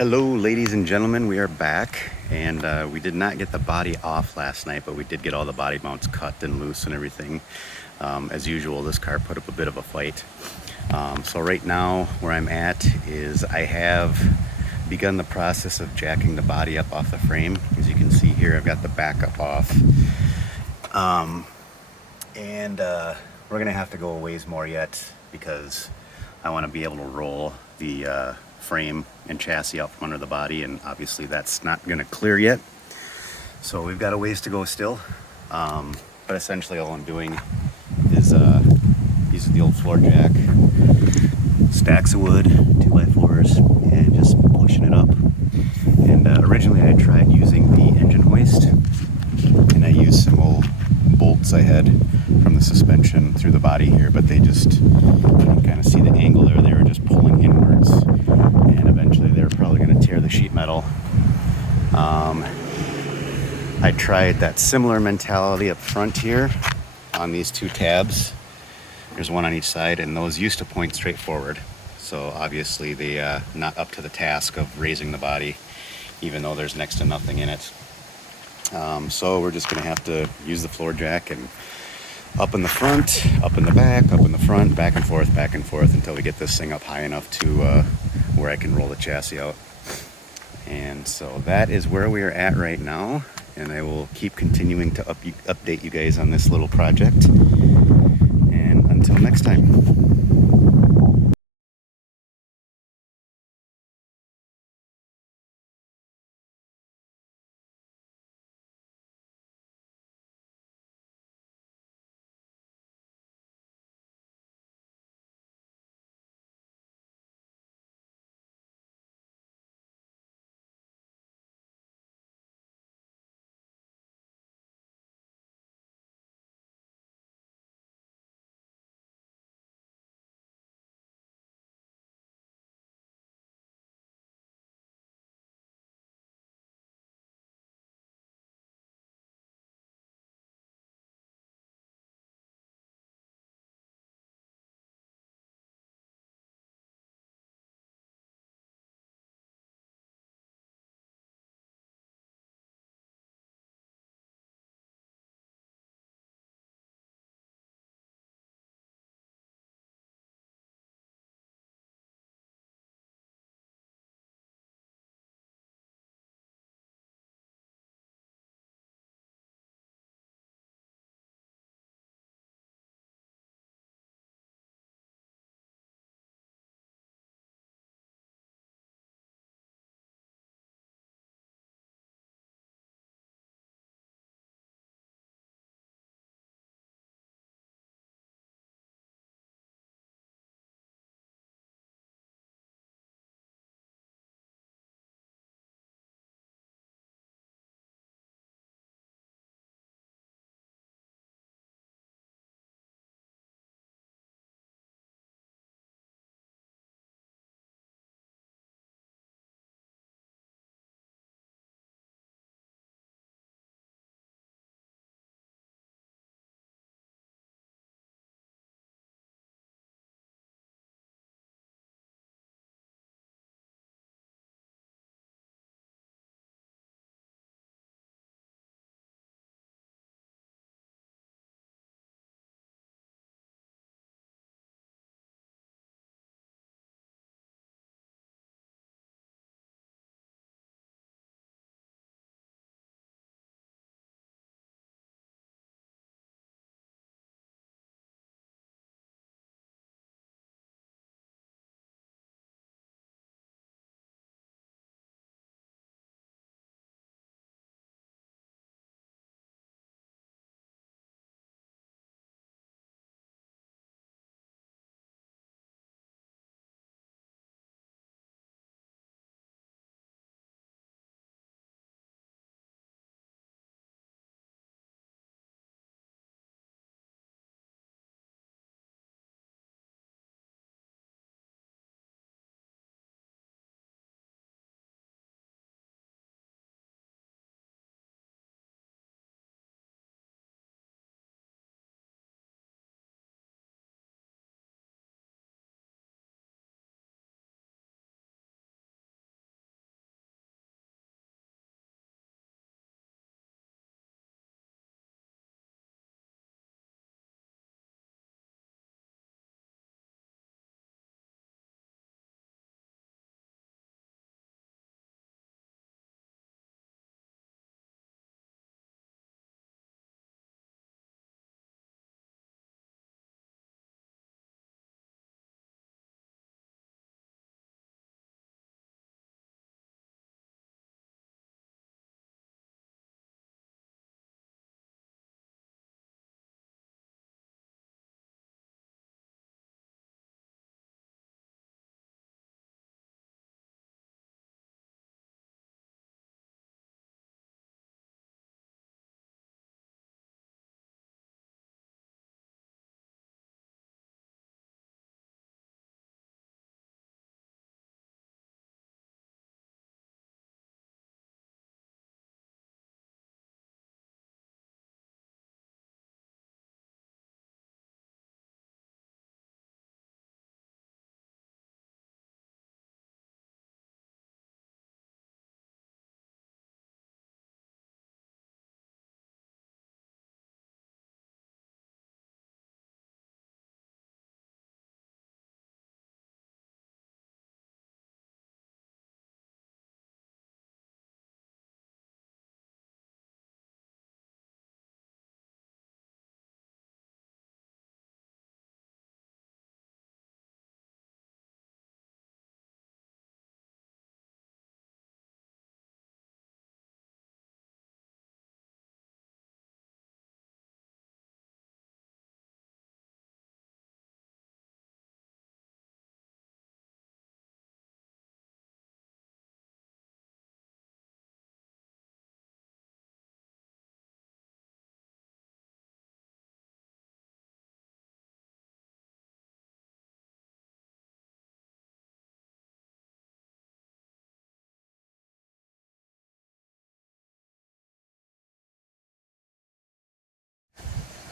Hello, ladies and gentlemen. We are back, and we did not get the body off last night, but we did get all the body mounts cut and loose and everything. As usual, this car put up a bit of a fight. So right now, where I'm at is I have begun the process of jacking the body up off the frame. As you can see here, I've got the back up off, and we're gonna have to go a ways more yet because I want to be able to roll the frame and chassis out from under the body, and obviously that's not going to clear yet, so we've got a ways to go still. But essentially all I'm doing is using the old floor jack, stacks of wood, 2x4s, and just pushing it up. And originally I tried using the engine hoist, and I used some old bolts I had from the suspension through the body here, but they just, you can kind of see the angle there, they were just pulling inwards, and eventually they were probably going to tear the sheet metal. I tried that similar mentality up front here on these two tabs. There's one on each side, and those used to point straight forward, so obviously they not up to the task of raising the body, even though there's next to nothing in it. So we're just going to have to use the floor jack and up in the front, up in the back, up in the front, back and forth until we get this thing up high enough to where I can roll the chassis out. And so that is where we are at right now, and I will keep continuing to update you guys on this little project. And until next time.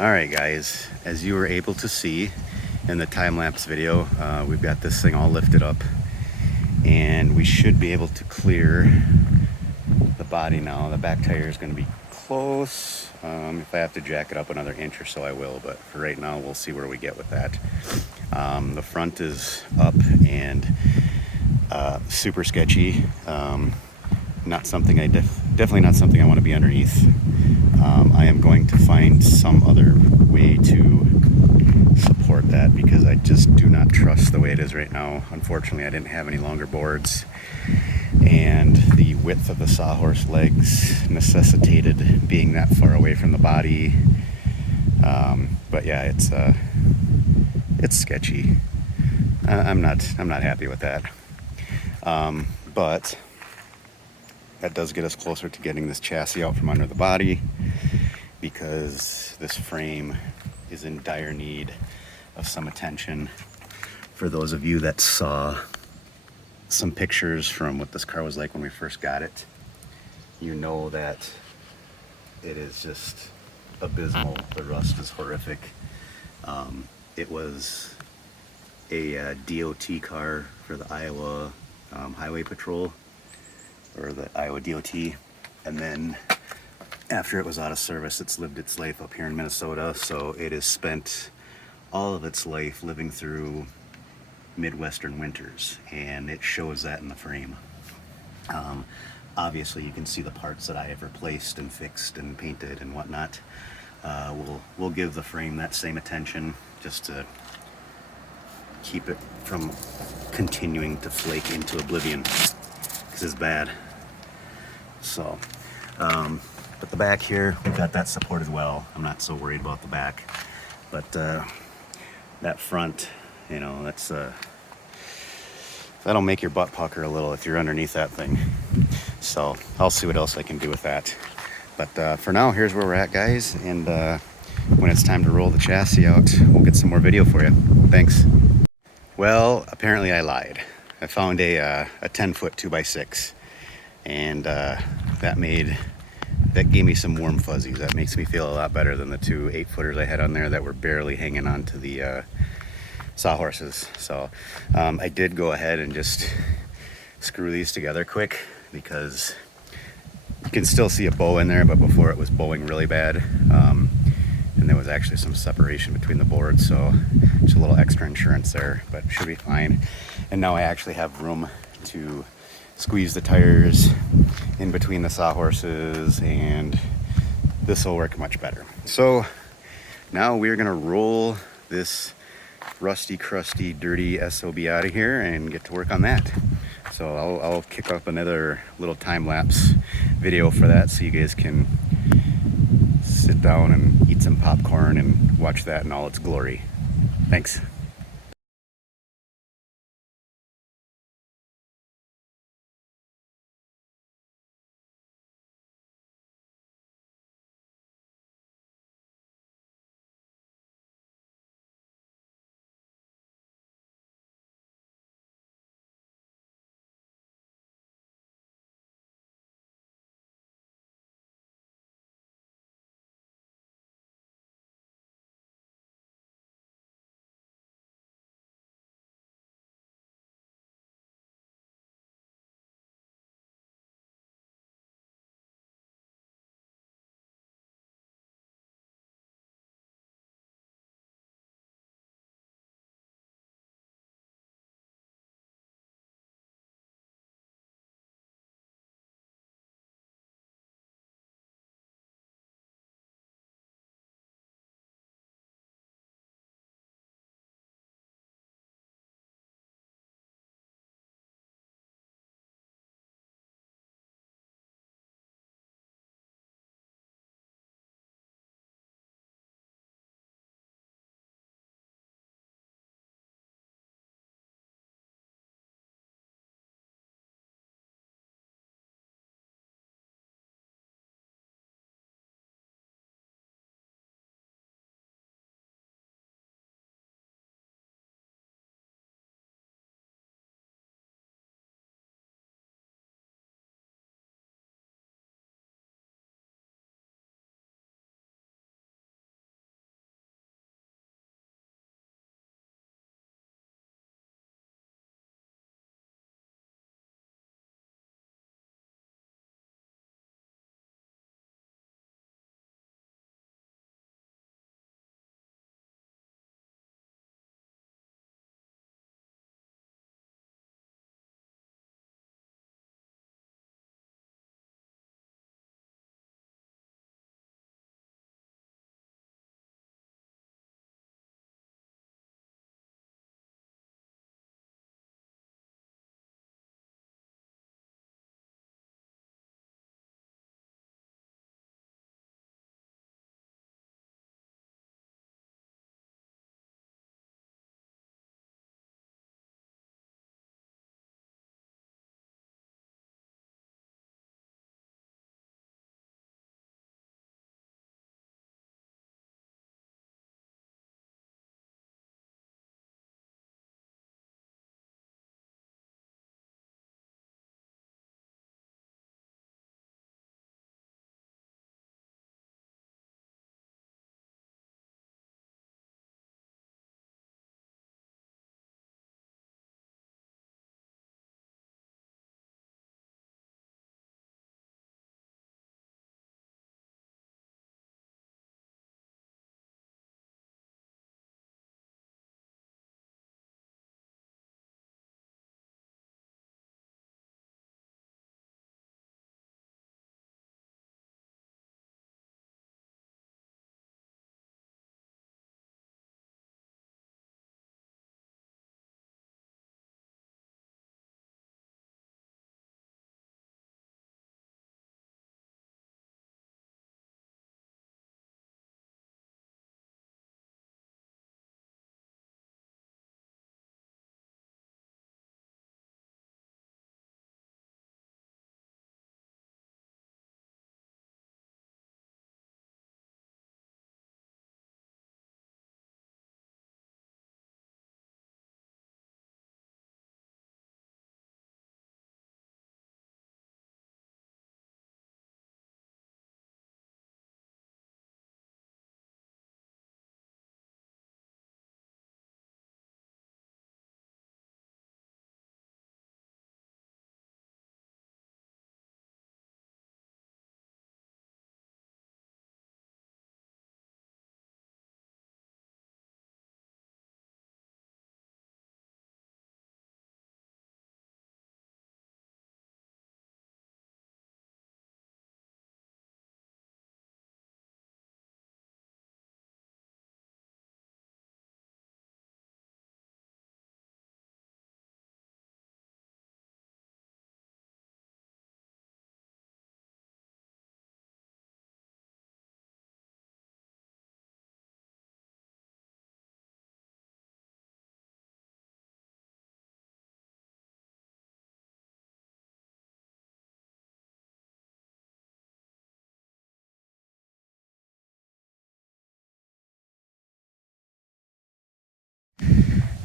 All right, guys, as you were able to see in the time-lapse video, we've got this thing all lifted up and we should be able to clear the body now. The back tire is going to be close. If I have to jack it up another inch or so, I will, but for right now, we'll see where we get with that. The front is up and super sketchy. Not something definitely not something I want to be underneath. I am going to find some other way to support that because I just do not trust the way it is right now. Unfortunately, I didn't have any longer boards, and the width of the sawhorse legs necessitated being that far away from the body. But yeah, it's sketchy. I'm not happy with that. But that does get us closer to getting this chassis out from under the body, because this frame is in dire need of some attention. For those of you that saw some pictures from what this car was like when we first got it, you know that it is just abysmal. The rust is horrific. It was a DOT car for the Iowa Highway Patrol, or the Iowa DOT, and then after it was out of service, it's lived its life up here in Minnesota, so it has spent all of its life living through Midwestern winters, and it shows that in the frame. Obviously, you can see the parts that I have replaced and fixed and painted and whatnot. We'll give the frame that same attention just to keep it from continuing to flake into oblivion, because it's bad. So, but the back here, we've got that support as well. I'm not so worried about the back, but that front, you know, that'll make your butt pucker a little if you're underneath that thing. So I'll see what else I can do with that. But for now, here's where we're at, guys. And when it's time to roll the chassis out, we'll get some more video for you. Thanks. Well, apparently I lied. I found a 10-foot 2x6, and that gave me some warm fuzzies. That makes me feel a lot better than the two 8-footers I had on there that were barely hanging on to the sawhorses. So I did go ahead and just screw these together quick, because you can still see a bow in there, but before it was bowing really bad. And there was actually some separation between the boards, so just a little extra insurance there, but it should be fine. And now I actually have room to squeeze the tires in between the sawhorses, and this will work much better. So now we're gonna roll this rusty, crusty, dirty SOB out of here and get to work on that. So I'll kick up another little time-lapse video for that, so you guys can sit down and eat some popcorn and watch that in all its glory. Thanks.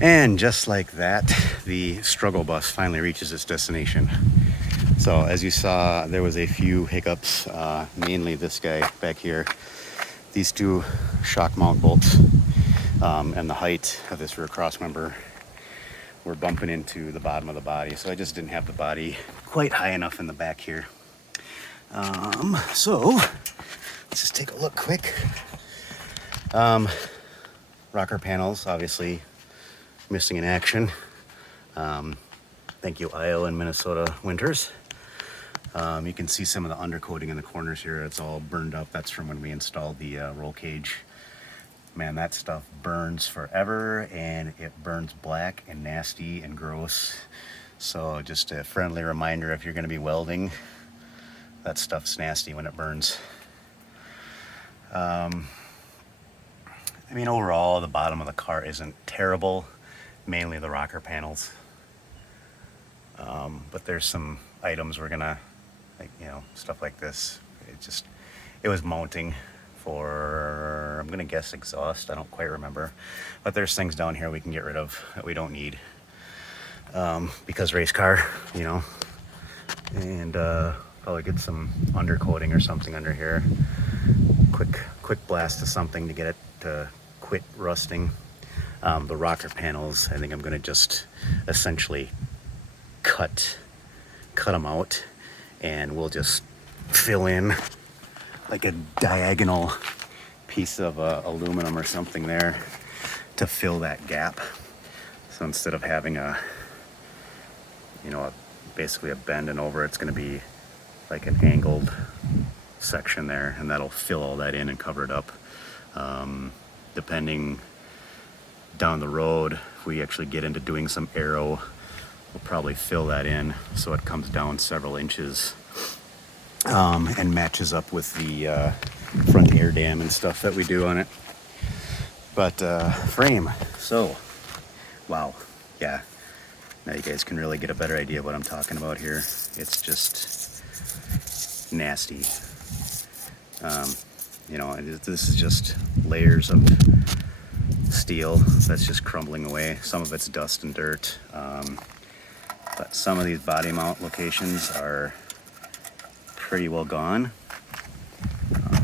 And just like that, the struggle bus finally reaches its destination. So as you saw, there was a few hiccups, mainly this guy back here. These two shock mount bolts and the height of this rear cross member were bumping into the bottom of the body. So I just didn't have the body quite high enough in the back here. So let's just take a look quick. Rocker panels, obviously missing in action. Thank you, Iowa and Minnesota winters. You can see some of the undercoating in the corners here. It's all burned up. That's from when we installed the roll cage. Man, that stuff burns forever, and it burns black and nasty and gross. So just a friendly reminder, if you're going to be welding, that stuff's nasty when it burns. I mean, overall, the bottom of the car isn't terrible, mainly the rocker panels. But there's some items we're gonna, like, you know, stuff like this. It was mounting for, I'm gonna guess exhaust. I don't quite remember. But there's things down here we can get rid of that we don't need. Because race car, you know. And probably get some undercoating or something under here. Quick blast of something to get it to quit rusting. The rocker panels, I think I'm gonna just essentially cut them out, and we'll just fill in like a diagonal piece of aluminum or something there to fill that gap. So instead of having a, you know, basically a bend and over, it's going to be like an angled section there, and that'll fill all that in and cover it up. Depending down the road, if we actually get into doing some aero, we'll probably fill that in so it comes down several inches and matches up with the front air dam and stuff that we do on it. But frame, so wow, yeah, now you guys can really get a better idea of what I'm talking about here. It's just nasty. You know, this is just layers of steel that's just crumbling away. Some of it's dust and dirt. But some of these body mount locations are pretty well gone.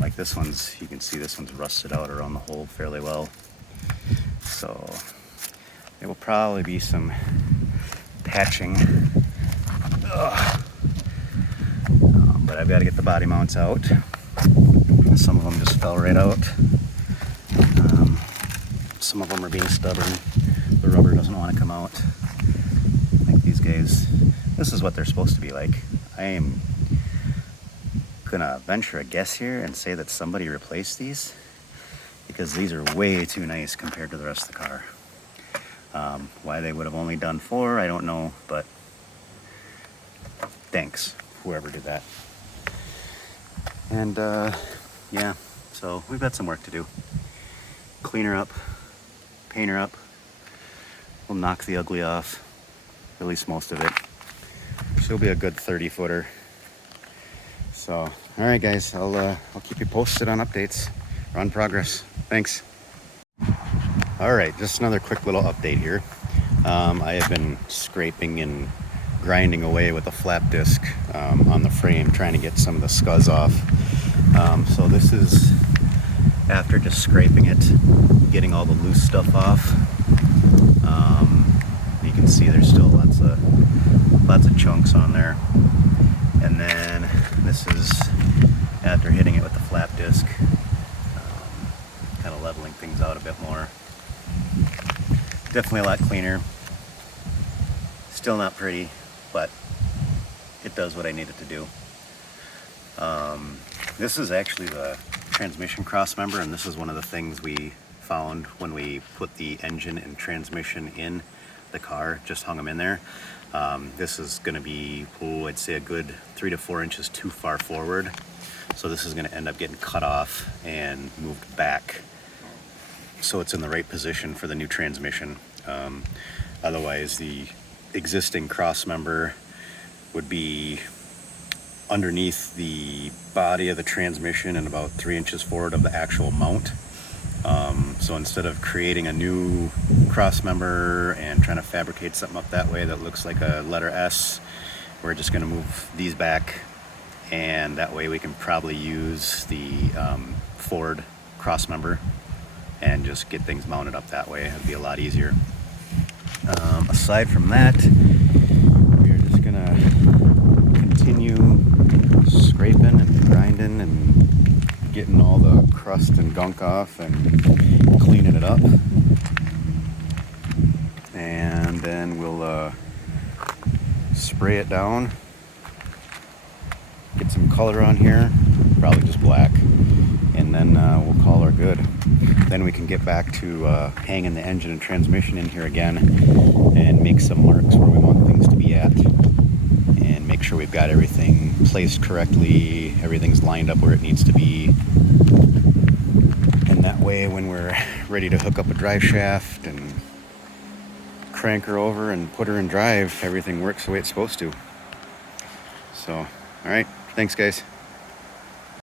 Like this one's, you can see this one's rusted out around the hole fairly well. So it will probably be some patching. But I've got to get the body mounts out. Some of them just fell right out. Some of them are being stubborn. The rubber doesn't want to come out. Like these guys, this is what they're supposed to be like. I am gonna venture a guess here and say that somebody replaced these, because these are way too nice compared to the rest of the car. Why they would have only done 4, I don't know, but thanks, whoever did that. And yeah, so we've got some work to do. Clean her up, paint her up. We'll knock the ugly off, at least most of it. She'll be a good 30-footer. So, all right, guys, I'll keep you posted on updates or on progress. Thanks. All right, just another quick little update here. I have been scraping and grinding away with a flap disc on the frame, trying to get some of the scuzz off. So this is after just scraping it, getting all the loose stuff off. You can see there's still lots of chunks on there. And then this is after hitting it with the flap disc, kind of leveling things out a bit more. Definitely a lot cleaner. Still not pretty, but it does what I need it to do. This is actually the transmission cross member, and this is one of the things we found when we put the engine and transmission in the car, just hung them in there. This is going to be, I'd say a good 3 to 4 inches too far forward. So this is going to end up getting cut off and moved back so it's in the right position for the new transmission. Otherwise, the existing cross member would be underneath the body of the transmission and about 3 inches forward of the actual mount. So instead of creating a new cross member and trying to fabricate something up that way that looks like a letter S, we're just going to move these back, and that way we can probably use the Ford cross member and just get things mounted up that way. It'd be a lot easier. Aside from that, we're just going to continue scraping and grinding and getting all the crust and gunk off and cleaning it up. And then we'll spray it down, get some color on here, probably just black, and then we'll call her good. Then we can get back to hanging the engine and transmission in here again and make some marks where we want things to be at, and make sure we've got everything placed correctly, everything's lined up where it needs to be. And that way when we're ready to hook up a drive shaft and crank her over and put her in drive, everything works the way it's supposed to. So, all right, thanks guys.